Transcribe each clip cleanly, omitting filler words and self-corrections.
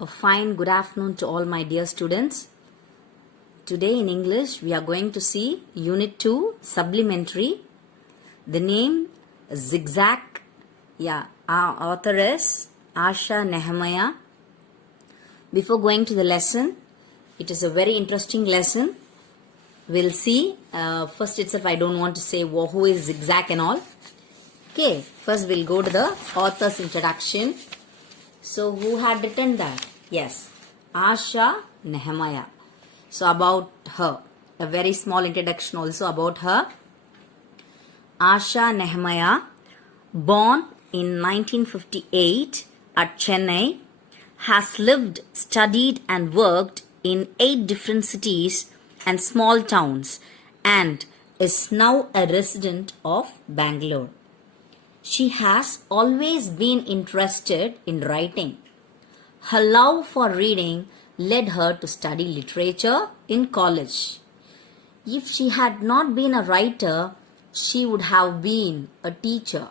A fine good afternoon to all my dear students. Today in English we are going to see Unit 2 Supplementary. The name Zigzag. Our author is Asha Nehemiah. Before going to the lesson, it is a very interesting lesson. We'll see. First itself I don't want to say who is Zigzag and all. Okay, first we'll go to the author's introduction. So who had written that? Yes, Asha Nehemiah. So about her, a very small introduction also about her. Asha Nehemiah, born in 1958 at Chennai, has lived, studied and worked in 8 different cities and small towns and is now a resident of Bangalore. She has always been interested in writing. Her love for reading led her to study literature in college. If she had not been a writer, she would have been a teacher.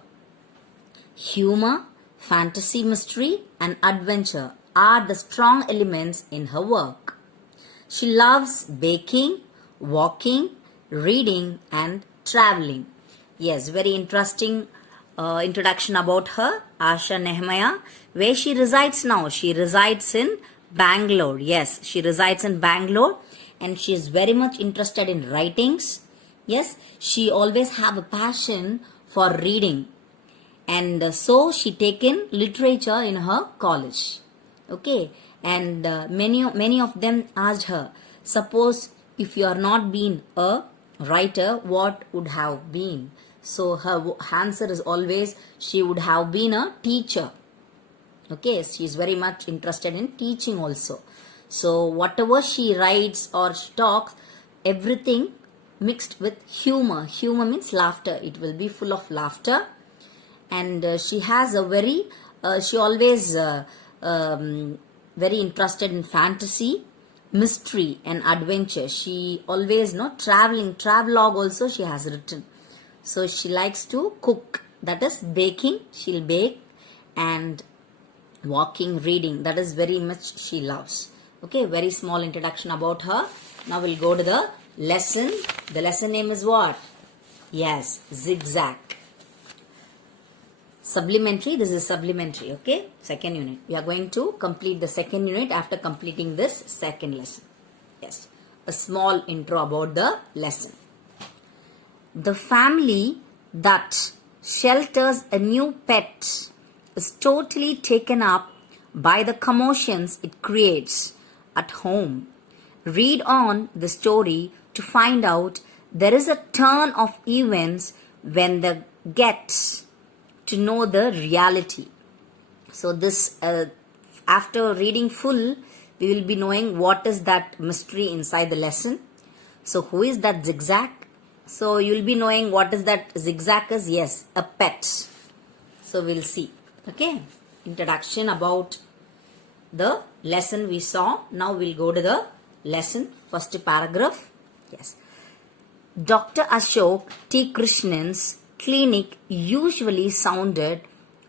Humor, fantasy, mystery, and adventure are the strong elements in her work. She loves baking, walking, reading, and traveling. Yes, very interesting introduction about her, Asha Nehemiah. Where she resides now? She resides in Bangalore. Yes, she resides in Bangalore and she is very much interested in writings. Yes, she always have a passion for reading and so she taken literature in her college. Okay, and many of them asked her, suppose if you are not been a writer, what would have been? So her answer is always she would have been a teacher. Okay, she is very much interested in teaching also. So whatever she writes or she talks, everything mixed with humor. Humor means laughter. It will be full of laughter. And she has a very, she always very interested in fantasy, mystery and adventure. She always travelogue also she has written. So she likes to cook, that is baking, she'll bake, and walking, reading, that is very much she loves. Okay, very small introduction about her. Now we'll go to the lesson. The lesson name is what? Yes, Zigzag. Supplementary, this is supplementary, okay? Second unit. We are going to complete the second unit after completing this second lesson. Yes, a small intro about the lesson. The family that shelters a new pet is totally taken up by the commotions it creates at home. Read on the story to find out there is a turn of events when they get to know the reality. So this, after reading full, we will be knowing what is that mystery inside the lesson. So who is that Zigzag? So you will be knowing what is that Zigzag is. Yes, a pet. So we'll see. Okay, introduction about the lesson we saw. Now we'll go to the lesson. First paragraph. Yes. Dr. Ashok T. Krishnan's clinic usually sounded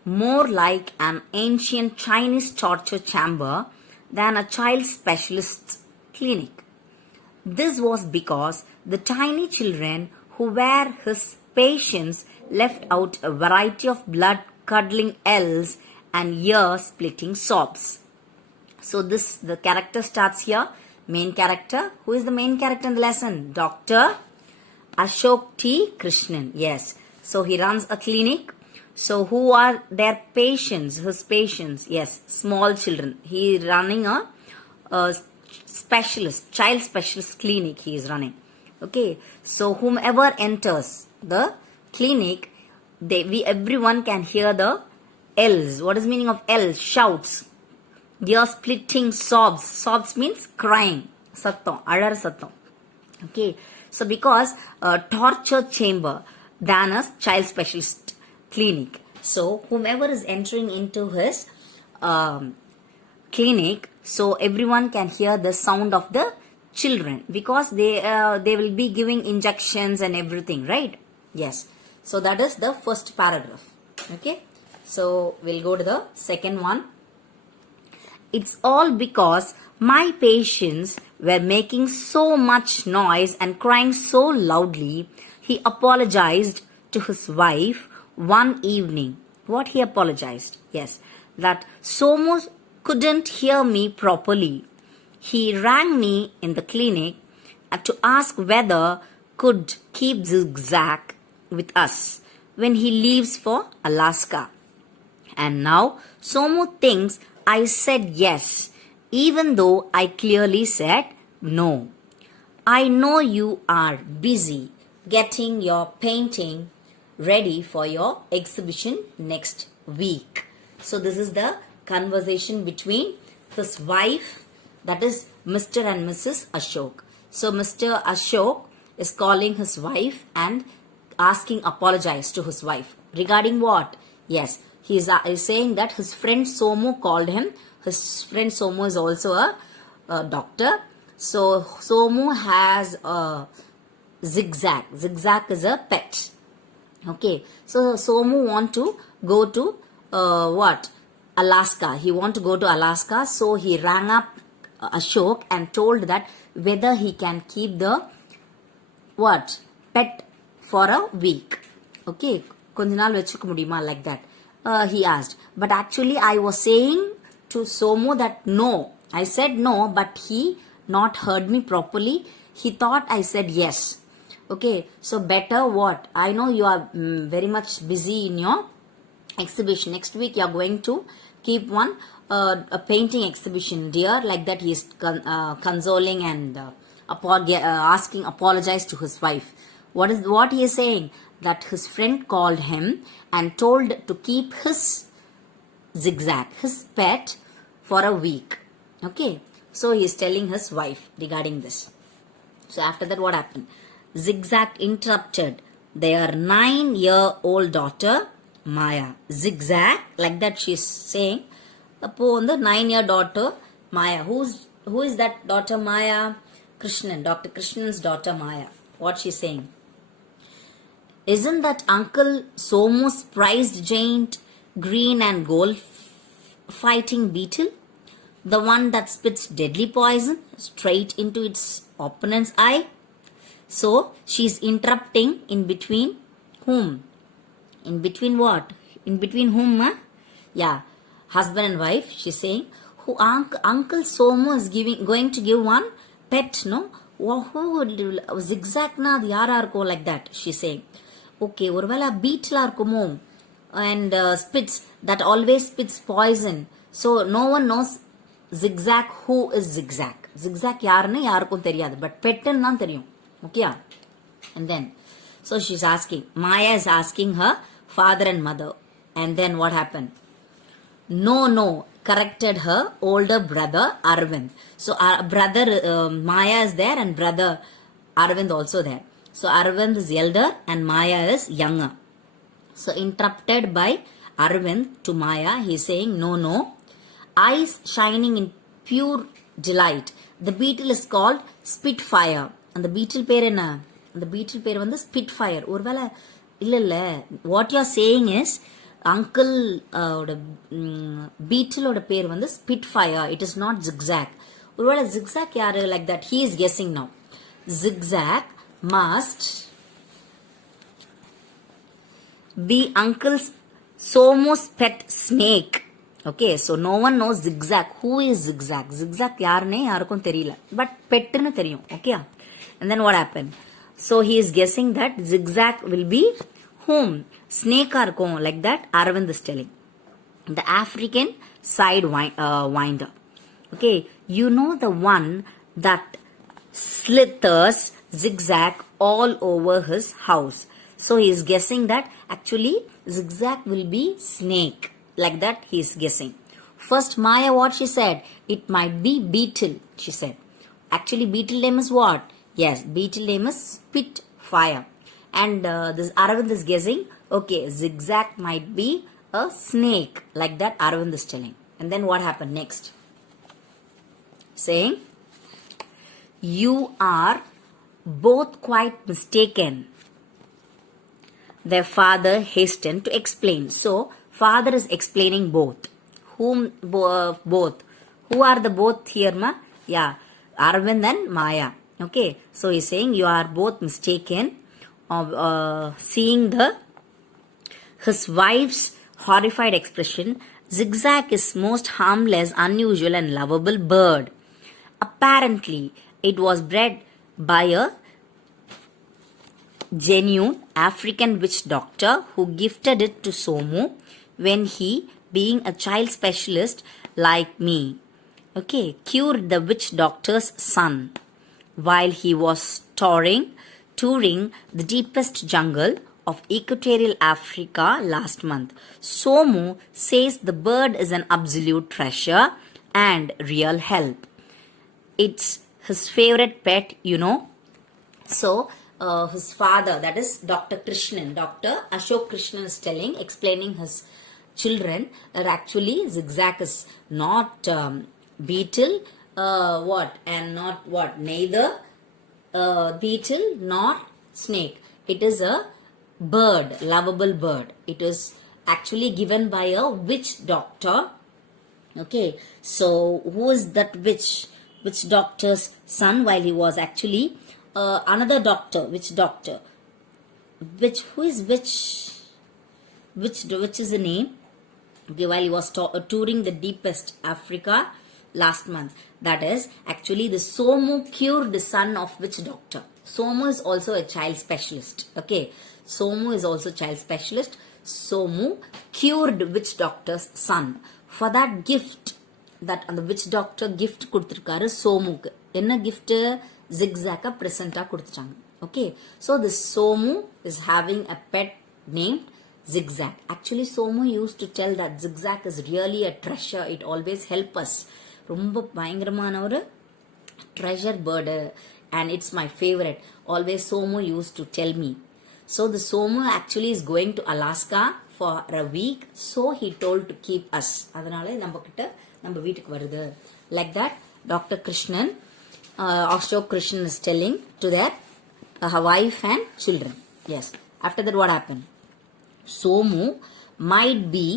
more like an ancient Chinese torture chamber than a child specialist's clinic. This was because the tiny children who were his patients left out a variety of blood-curdling yells and ear-splitting sobs. So the character starts here. Main character. Who is the main character in the lesson? Dr. Ashok T. Krishnan. Yes. So he runs a clinic. So who are their patients? His patients. Yes. Small children. He is running a specialist, child specialist clinic he is running. Okay. So whomever enters the clinic, everyone can hear the yells. What is meaning of yells? Shouts. Ear splitting sobs. Sobs means crying. Sattam. Alar sattam. Okay. So because a torture chamber than a child specialist clinic. So whomever is entering into his clinic, so everyone can hear the sound of the children because they will be giving injections and everything, right? Yes. So that is the first paragraph. Okay. So we'll go to the second one. It's all because my patients were making so much noise and crying so loudly. He apologized to his wife one evening. What he apologized? Yes, that Somu couldn't hear me properly. He rang me in the clinic to ask whether could keep Zigzag with us when he leaves for Alaska. And now Somu thinks I said yes, even though I clearly said no. I know you are busy getting your painting ready for your exhibition next week. So this is the conversation between his wife, that is Mr. and Mrs. Ashok. So Mr. Ashok is calling his wife and asking apologize to his wife. Regarding what? Yes, he is saying that his friend Somu called him. His friend Somu is also a doctor. So Somu has a Zigzag. Zigzag is a pet. Okay, so Somu want to go to what? Alaska. He want to go to Alaska. So he rang up Ashok and told that whether he can keep the what? Pet for a week. Okay, கொஞ்ச நாள் வெச்சுக்க முடியுமா, like that. He asked. But actually I was saying to Somu that no. I said no, but he not heard me properly. He thought I said yes. Okay, so better what? I know you are very much busy in your exhibition. Next week you are going to keep one a painting exhibition, dear. Like that he is consoling and asking apologize to his wife. What he is saying? That his friend called him and told to keep his Zigzag, his pet, for a week. Okay, so he is telling his wife regarding this. So after that, what happened? Zigzag interrupted their 9-year-old daughter Maya. Zigzag, like that she is saying. Upon the 9-year daughter Maya. Who is that daughter Maya? Krishnan, Dr. Krishnan's daughter Maya. What she is saying? Isn't that Uncle Somu's prized giant green and gold fighting beetle? The one that spits deadly poison straight into its opponent's eye? So she's interrupting in between whom? In between what? In between whom? Yeah, husband and wife. She's saying, who Uncle Somu is going to give one pet, no? Who Zigzag na adu yara irko, like that she's saying. Okay, orvala beetle irkumo and spits, that always spits poison. So no one knows Zigzag who is Zigzag. Zigzag yarnu yarukkum theriyadu, but pet nu dhaan theriyum. Okay, and then so she's asking, Maya is asking her father and mother, and then what happened? No, corrected her older brother Arvind. So our brother Maya is there and brother Arvind also there. So Arvind is elder and Maya is younger. So interrupted by Arvind to Maya, he is saying, no, eyes shining in pure delight. The beetle is called Spitfire. And the beetle பேர் என்ன? The beetle பேர் வந்து Spitfire. ஒருவேளை இல்ல what you are saying is uncle beetle ஓட பேர் வந்து Spitfire. It is not Zigzag. ஒருவேளை Zigzag யாரு, like that he is guessing now. Zigzag must be Uncle Somu's pet snake. Okay, so no one knows Zigzag. Who is Zigzag? Zigzag யாருனே யாருக்கும் தெரியல, but petnu தெரியும். Okay, and then what happened? So he is guessing that Zigzag will be whom? Snake இருக்கும், like that Arvind is telling. The African side winder. Okay, you know the one that slithers Zigzag all over his house. So he is guessing that actually Zigzag will be snake, like that he is guessing. First Maya, what she said? It might be beetle, she said. Actually beetle name is what? Yes, beetle name is Spitfire. And this Arvind is guessing, okay, Zigzag might be a snake, like that Arvind is telling. And then what happened next? Saying, you are both quite mistaken. Their father hastened to explain. So father is explaining both. Whom both? Who are the both here, ma? Yeah, Arvind and Maya. Okay, so he's saying you are both mistaken of seeing his wife's horrified expression. Zigzag is most harmless, unusual, and lovable bird. Apparently, it was bred by a genuine African witch doctor who gifted it to Somu when he, being a child specialist like me, okay, cured the witch doctor's son while he was touring the deepest jungle of equatorial Africa last month. Somu says the bird is an absolute treasure and real help. It's his favorite pet, you know. So, his father, that is Dr. Krishnan, Dr. Ashok Krishnan is explaining his children that actually Zigzag is not beetle, neither beetle nor snake. It is a bird, lovable bird. It is actually given by a witch doctor. Okay, so who is that witch doctor's son while he was actually another doctor, which is the name? Okay, while he was touring the deepest Africa last month. That is actually the Somu cured the son of which doctor. Somu is also a child specialist. Okay, Somu is also child specialist. Somu cured witch doctor's son. For that gift, that the witch doctor gift கொடுத்திருக்காரு சோமுக்கு. என்ன gift? Zigzag present கொடுத்துட்டாங்க. Okay, so this Somu is having a pet named Zigzag. Actually, Somu used to tell that Zigzag is really a treasure. It always help us. ரொம்ப பயங்கரமான ஒரு treasure bird and it's my favorite. Always Somu used to tell me. So the Somu actually is going to Alaska for a week. So he told to keep us. அதனால நம்ம வீட்டுக்கு வருது. Like that, Dr. Krishnan, Ashok Krishnan is telling to their wife and children. Yes. After that, what happened? Somu might be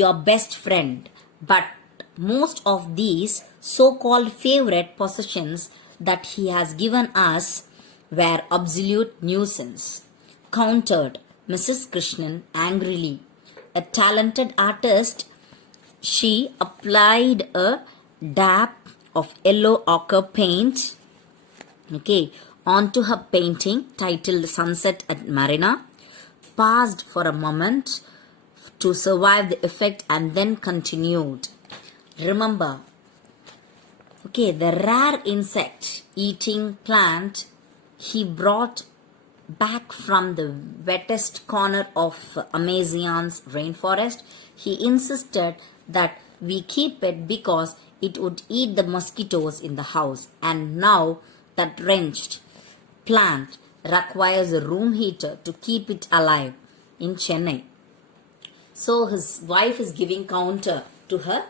your best friend, but most of these so-called favorite possessions that he has given us were absolute nuisance, countered Mrs. Krishnan angrily. A talented artist, she applied a dab of yellow ochre paint, okay, onto her painting titled Sunset at Marina, paused for a moment to survive the effect and then continued. Remember, okay, the rare insect eating plant he brought back from the wettest corner of Amazon's rainforest. He insisted that we keep it because it would eat the mosquitoes in the house, and now that wrenched plant requires a room heater to keep it alive in Chennai. So his wife is giving counter to her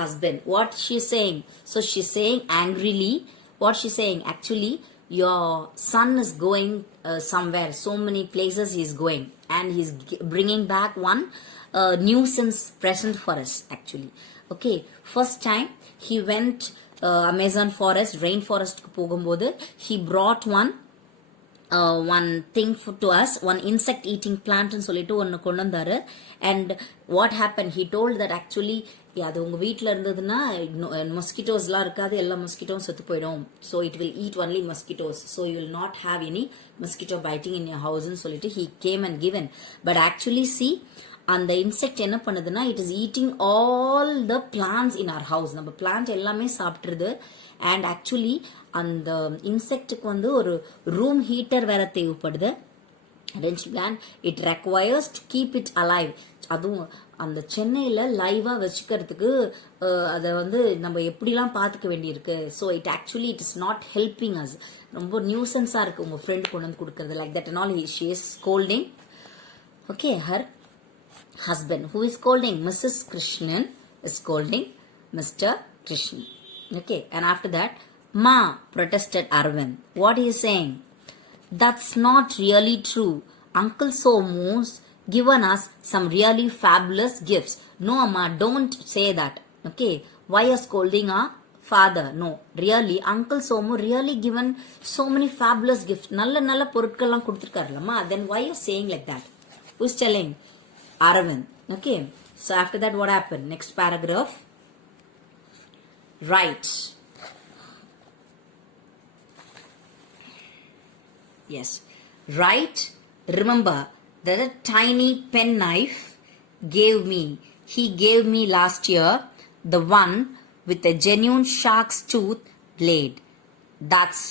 husband. What she's saying? So she's saying angrily, what she's saying? Actually, your son is going somewhere, so many places he's going, and he's bringing back one nuisance present for us actually. Okay, first time he went Amazon forest, rainforest ku pogumbodhu he brought one thing to us, one insect eating plant ன்னு சொல்லிட்டு ஒன்னு கொண்டு வந்தாரு. And what happened, he told that actually அது உங்க வீட்ல இருந்ததுன்னா மஸ்கிட்டோஸ்லாம் இருக்காது, எல்லா மஸ்கிட்டோவும் செத்து போயிடும். So it will eat only mosquitoes, so you will not have any mosquito biting in your house ன்னு சொல்லிட்டு he came and given. But actually see, அந்த இன்செக்ட் என்ன பண்ணுதுன்னா, it is eating all the plants in our house. நம்ம plant எல்லாமே சாப்பிட்ருது. And actually அந்த இன்செக்டுக்கு ஒரு ரூம் ஹீட்டர் வேற தேவைப்படுது. Wrench plan it requires to keep it alive. அதுவும் அந்த சென்னையில் லைவாக வச்சுக்கிறதுக்கு அதை நம்ம எப்படிலாம் பார்த்துக்க வேண்டியிருக்கு. So it actually it is not helping as. ரொம்ப நியூசன்ஸாக இருக்குது உங்கள் ஃப்ரெண்ட் கொண்டு வந்து கொடுக்கறது. Like that and all she is scolding. Okay, her husband, who is scolding? Mrs. Krishnan is scolding Mr. Krishnan. Okay, and after that, Ma, protested Arvind. What he is saying? That's not really true. Uncle Somu's given us some really fabulous gifts. No, Amma, don't say that. Okay, why you're scolding our father? No, really, Uncle Somu really given so many fabulous gifts. Nalla பொருட்கள்லாம் கொடுத்திருக்காருலம்மா. Then why you saying like that? Who's telling? Aravind. Okay, so after that what happened? Next paragraph. Right. Yes. Right. Remember that a tiny penknife he gave me last year, the one with a genuine shark's tooth blade. That's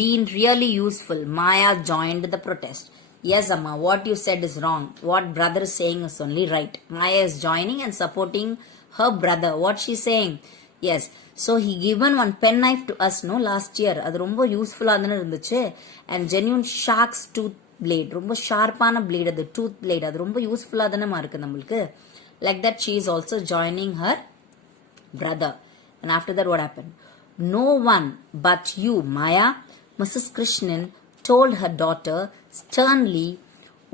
been really useful. Maya joined the protest. Yes, Amma, what you said is wrong. What brother is saying is only right. Maya is joining and supporting her brother. What she's saying? Yes. So he given one penknife to us, no, last year. அது ரொம்ப யூஸ்ஃபுல்லா தானே இருந்துச்சு. And genuine shark's tooth blade. ரொம்ப ஷார்ப்பான blade அது tooth blade. அது ரொம்ப யூஸ்ஃபுல்லா தானே இருக்கு நம்மளுக்கு. Like that she is also joining her brother. And after that what happened? No one but you, Maya, Mrs. Krishnan told her daughter sternly,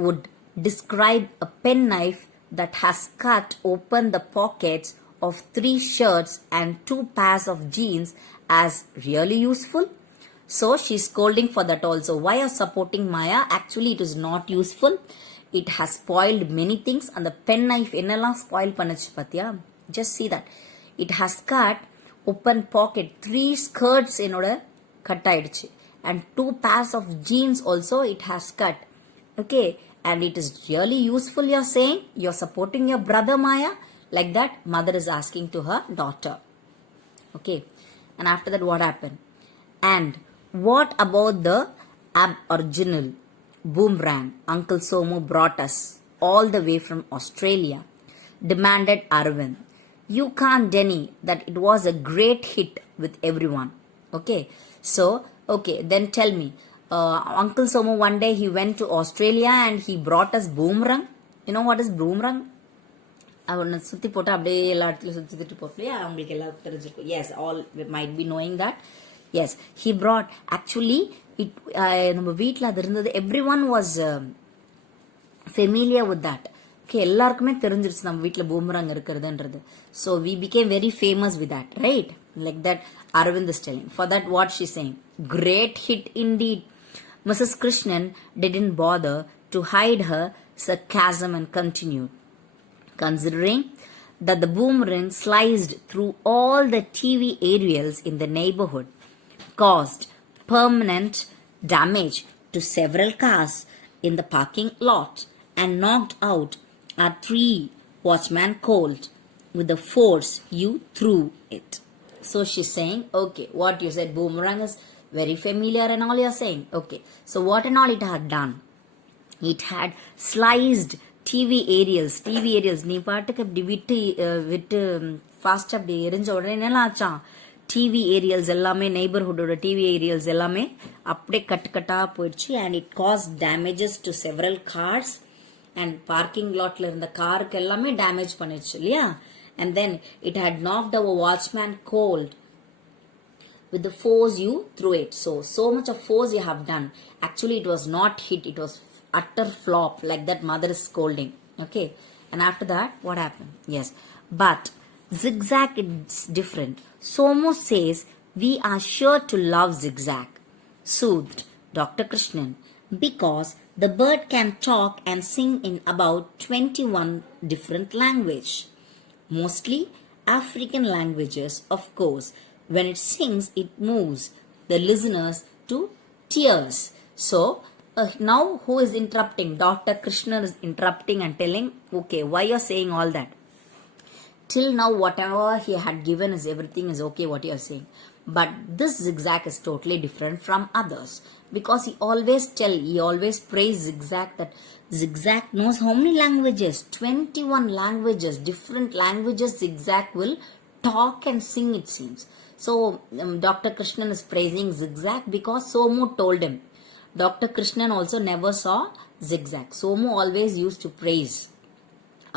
would describe a penknife that has cut open the pockets of 3 shirts and 2 pairs of jeans as really useful. So she's scolding for that also. Why are supporting Maya? Actually it is not useful. It has spoiled many things. And the penknife என்னெல்லாம் spoil பண்ணுச்சு பாத்தியா? Just see that. It has cut open pocket 3 skirts என்னோட cut ஆயிடுச்சு. And 2 pairs of jeans also it has cut. Okay. And it is really useful, you're saying? You're supporting your brother Maya? Like that, mother is asking to her daughter. Okay. And after that, what happened? And what about the aboriginal boomerang Uncle Somu brought us all the way from Australia? Demanded Aravind. You can't deny that it was a great hit with everyone. Okay. So, okay, then tell me. Uncle Somu one day he went to Australia and he brought us boomerang. You know what is boomerang? அவனை சுற்றி போட்டு அப்படியே எல்லா இடத்துலையும் சுற்றிட்டு போகலையா அவங்களுக்கு எல்லாம் தெரிஞ்சிருக்கும். As all might be knowing that. As he brought actually it நம்ம வீட்டில் அது இருந்தது. Everyone was familiar with that. Okay, எல்லாருக்குமே தெரிஞ்சிருச்சு நம்ம வீட்டில் பூமரங் இருக்கிறதுன்றது. So we became very famous with that, right? Like that Aravind is telling. For that what she's saying? Great hit indeed. Mrs. Krishnan didn't bother to hide her sarcasm and continued. Considering that the boomerang sliced through all the TV aerials in the neighborhood, caused permanent damage to several cars in the parking lot, and knocked out our 3 watchman cold with the force you threw it. So she's saying, okay, what you said, boomerang is very familiar and all you're saying. Okay, so what and all it had done? It had sliced TV aerials. நீ பாட்டுக்கு அப்படி விட்டு fast அப்படி எரிஞ்ச உடனே என்னெல்லாம் ஆச்சான்? TV Ariel's எல்லாமே, நெய்பர்ஹுட்டோட TV Ariel's எல்லாமே அப்படியே கட்டுக்கட்டா போயிடுச்சு. And it caused damages to several cars. And parking லாட்ல இருந்த காருக்கு எல்லாமே டேமேஜ் பண்ணிடுச்சு இல்லையா? And then it had knocked our watchman cold with the force you threw it. So much of force you have done. Actually it was not hit, it was utter flop. Like that mother is scolding. Okay, and after that what happened? Yes, but zigzag is different. Somu says we are sure to love zigzag, soothed Dr. Krishnan, because the bird can talk and sing in about 21 different language, mostly African languages. Of course, when it sings, it moves the listeners to tears. So, now who is interrupting? Dr. Krishnan is interrupting and telling, okay, why you're saying all that? Till now, whatever he had given is everything is okay, what you're saying. But this zigzag is totally different from others. Because he always praise zigzag, that zigzag knows how many languages? 21 languages, different languages zigzag will talk and sing, it seems. So, Dr. Krishnan is praising zigzag because Somu told him. Dr. Krishnan also never saw zigzag. Somu always used to praise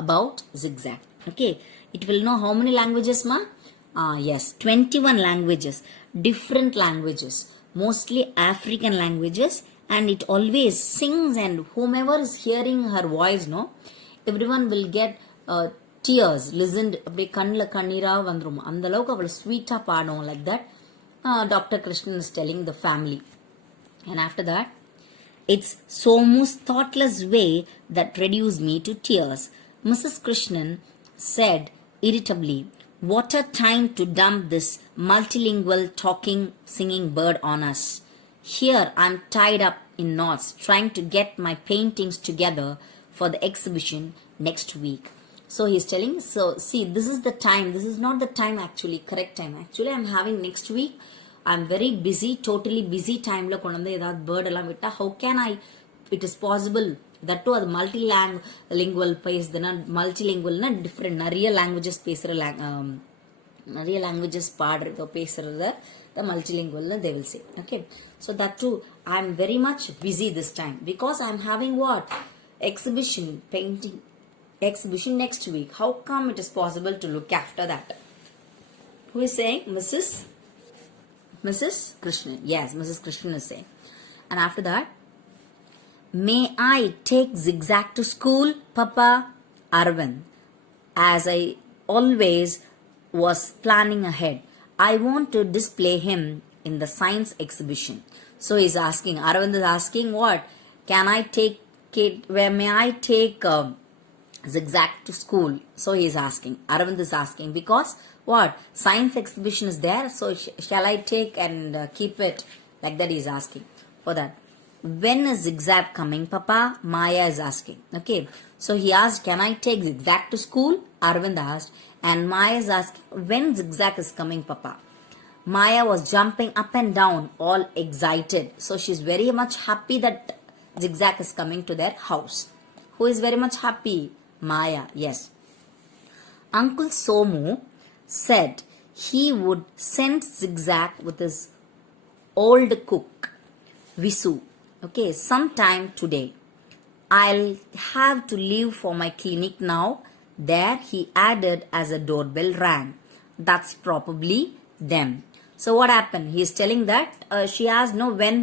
about zigzag. Okay, it will know how many languages, ma? Yes, 21 languages, different languages, mostly African languages, and it always sings, and whomever is hearing her voice, no, everyone will get tears, listened அப்படியே கண்ணில் கண்ணீராக வந்துரும். அந்த அளவுக்கு அவள் ஸ்வீட்டாக பாடும். Like that Dr. Krishnan is telling the family. And after that, it's Somu's thoughtless way that reduced me to tears. Mrs. Krishnan said irritably, what a time to dump this multilingual talking singing bird on us. Here I'm tied up in knots trying to get my paintings together for the exhibition next week. So he's telling, so see, this is the time, this is not the time actually, correct time. Actually I'm having next week, I'm very busy, totally busy time la konande edad bird eல்லாம் விட்டா how can I, it is possible that too அது multilingual பேசுதுன்னா multilingualனா different நிறைய languages பேசுற நிறைய languages பாடுறதோ பேசுறத the multilingual they will say. Okay, so that too I'm very much busy this time because I'm having what, exhibition, painting exhibition next week. How come it is possible to look after that? Who is saying? Mrs. Krishnan. Yes, Mrs. Krishnan is saying. And after that, may I take Zigzag to school, Papa? Arvind, as I always was planning ahead, I want to display him in the science exhibition. So he's asking, Arvind is asking what? Can I take it, where may I take Zigzag to school? So he is asking, Arvind is asking, because what? Science exhibition is there, so shall I take and keep it? Like that he is asking for that. When is Zigzag coming, Papa? Maya is asking. Okay, so he asked, can I take Zigzag to school? Arvind asked, and Maya is asking, when Zigzag is coming, Papa? Maya was jumping up and down, all excited. So she's very much happy that Zigzag is coming to their house. Who is very much happy? Maya, yes. Uncle Somu said he would send Zigzag with his old cook, Visu. Okay, sometime today. I'll have to leave for my clinic now. There, he added as a doorbell rang. That's probably them. So what happened? He is telling that she asked no when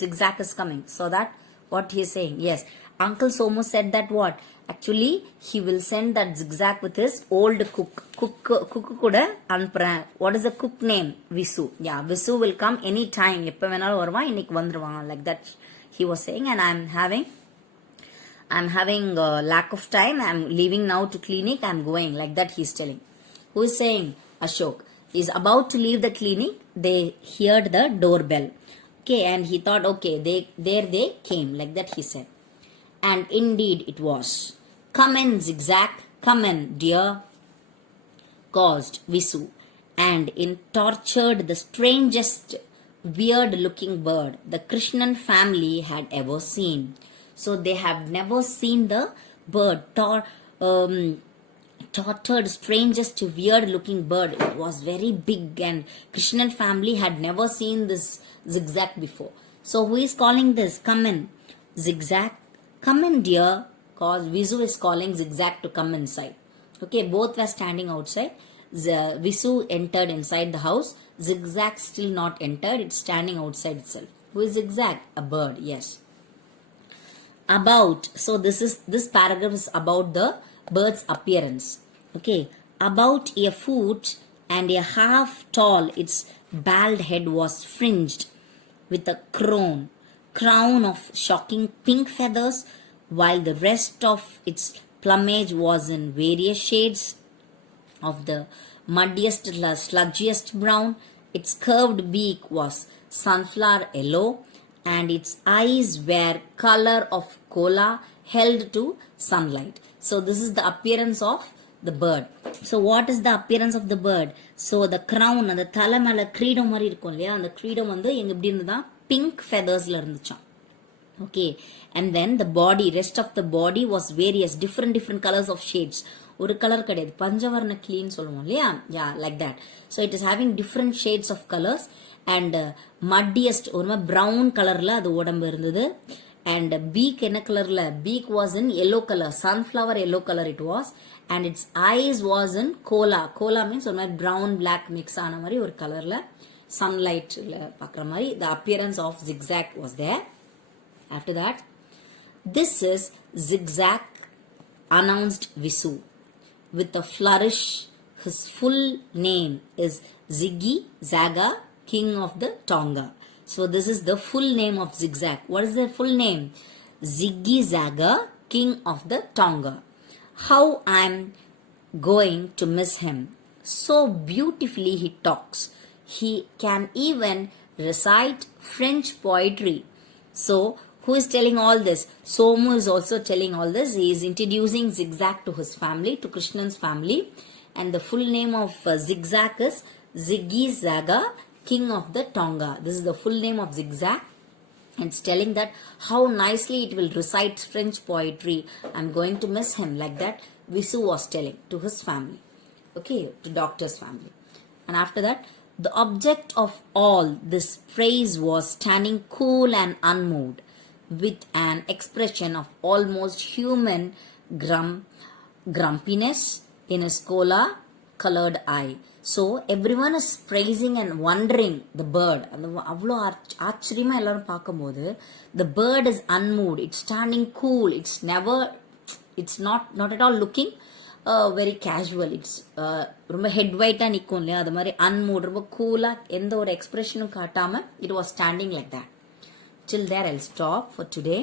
Zigzag is coming. So that what he is saying. Yes, Uncle Somu said that what? Actually, he will send that Zigzag with his old cook. Cook kuda anupran. What is the cook name? Visu. Yeah, Visu will come anytime. Eppa venalum varuvan, innikku vandruvan. Like that he was saying, and I'm having lack of time. I'm leaving now to clinic. I'm going. Like that he's telling. Who is saying? Ashok is about to leave the clinic. They heard the doorbell. Okay, and he thought, okay, they came. Like that he said. And indeed it was. Come in, Zigzag. Come in, dear, caused Visu, and in tortured the strangest weird-looking bird the Krishnan family had ever seen. So they have never seen the bird, tortured, strangest, weird-looking bird. It was very big, and Krishnan family had never seen this Zigzag before. So who is calling this? Come in, Zigzag. Come in, dear, cause Visu is calling Zigzag to come inside. Okay, both were standing outside. Visu entered inside the house. Zigzag still not entered. It's standing outside itself. Who is Zigzag? A bird, yes. About, so this paragraph is about the bird's appearance. Okay, about a foot and a half tall, its bald head was fringed with a crown of shocking pink feathers, while the rest of its plumage was in various shades of the muddiest, sludgiest brown. Its curved beak was sunflower yellow, and its eyes were color of cola held to sunlight. So this is the appearance of the bird. So what is the appearance of the bird? So the crown, அந்த தலை மேல கிரீடம் மாதிரி இருக்கும் இல்லையா, அந்த கிரீடம் வந்து எங்க எப்படி இருந்ததா, pink ஃபெதர்ஸ்ல இருந்துச்சாம். Okay, and then the body, rest of the body was various different colors of shades. ஒரு கலர் கிடையாது, பஞ்சவர்ண கிளின்னு சொல்லுவோம் இல்லையா, yeah, like that. So it is having different shades of colors, and muddiest ஒரு மாதிரி brown கலர்ல அது உடம்பு இருந்தது. And beak என்ன கலர்ல, beak was in yellow color, sunflower yellow color it was, and its eyes was in cola means ஒரு மாதிரி brown black mix ஆன மாதிரி ஒரு கலர்ல sunlightல பார்க்குற மாதிரி. The appearance of Zigzag was there. After that, this is Zigzag, announced Visu. with a flourish. His full name is Ziggy Zaga, King of the Tonga. So this is the full name of Zigzag. What is the full name? Ziggy Zaga, King of the Tonga. How I'm going to miss him. So beautifully he talks. He can even recite French poetry. So who is telling all this? Somu is also telling all this. He is introducing Zigzag to his family, to Krishnan's family. And the full name of Zigzag is Ziggy Zaga, King of the Tonga. This is the full name of Zigzag. And it's telling that how nicely it will recite French poetry. I'm going to miss him. Like that, Visu was telling to his family. Okay, to doctor's family. And after that, the object of all this praise was standing cool and unmoved, with an expression of almost human grumpiness in his cola-colored eye. So everyone is praising and wondering the bird. அவ்வளோ ஆச்சரியமா எல்லாரும் பார்க்கும்போது the bird is unmoved. It's standing cool. It's not at all looking very casual. It's ரொம்ப head வைட்டாக நிற்கும் இல்லையா, அது மாதிரி unmoved, ரொம்ப கூலாக எந்த ஒரு எக்ஸ்பிரஷனும் காட்டாமல் it was standing like that. Till there I'll stop for today.